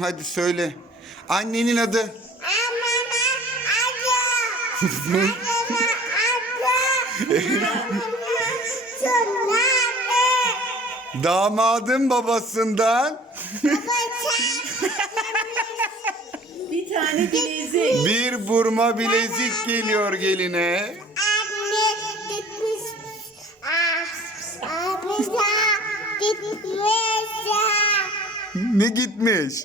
Hadi söyle. Annenin adı. Anneme abla. Anneme abla. Damadın babasından. Ne? bir tane bilezik. Bir burma bilezik geliyor geline. Anne gitmiş. Abla gitmiş. Ne gitmiş?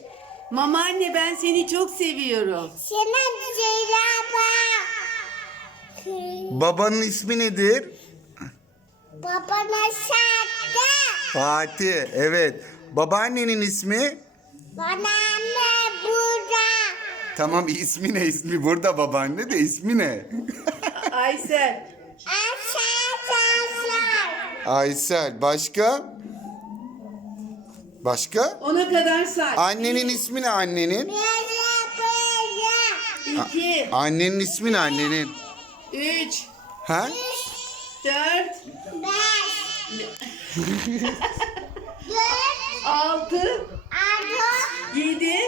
Mamaanne ben seni çok seviyorum. Senin Zeynep'e. Babanın ismi nedir? Baban Fatih. Fatih evet. Babaannenin ismi? Babaanne burada. Tamam ismi ne ismi burada babaanne de ismi ne? Aysel. Aysel. Aysel. Aysel. Başka? Başka? Ona kadar say. Annenin İki. ismi ne annenin? Bir, bir, bir, bir. İki. A- annenin ismi ne annenin? Üç. Ha? Üç, dört. Beş. Dün, altı. Altı. Yedi. Yedi.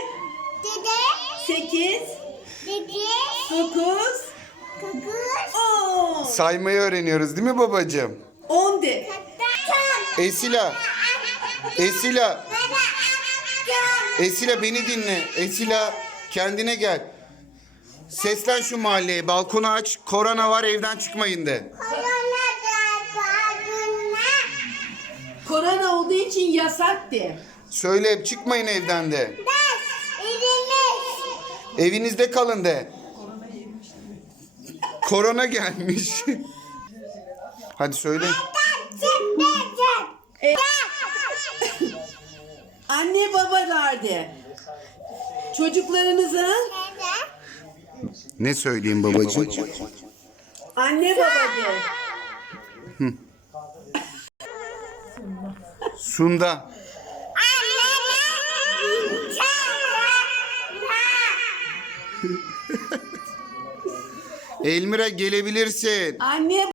Sekiz. Yedi. Dokuz. On. Saymayı öğreniyoruz değil mi babacığım? On de. Esila. Esila. Esila. Esila beni dinle. Esila kendine gel. Seslen şu mahalleye. Balkonu aç. Korona var evden çıkmayın de. Korona Korona olduğu için yasaktı. Söyle çıkmayın evden de. Evinizde kalın de. Korona gelmiş. Hadi söyle. Evet anne babalardı. Çocuklarınızın. Ne söyleyeyim babacığım? Baba, baba, baba. Anne babacığım. Sunda. Elmira e gelebilirsin. Anne baba.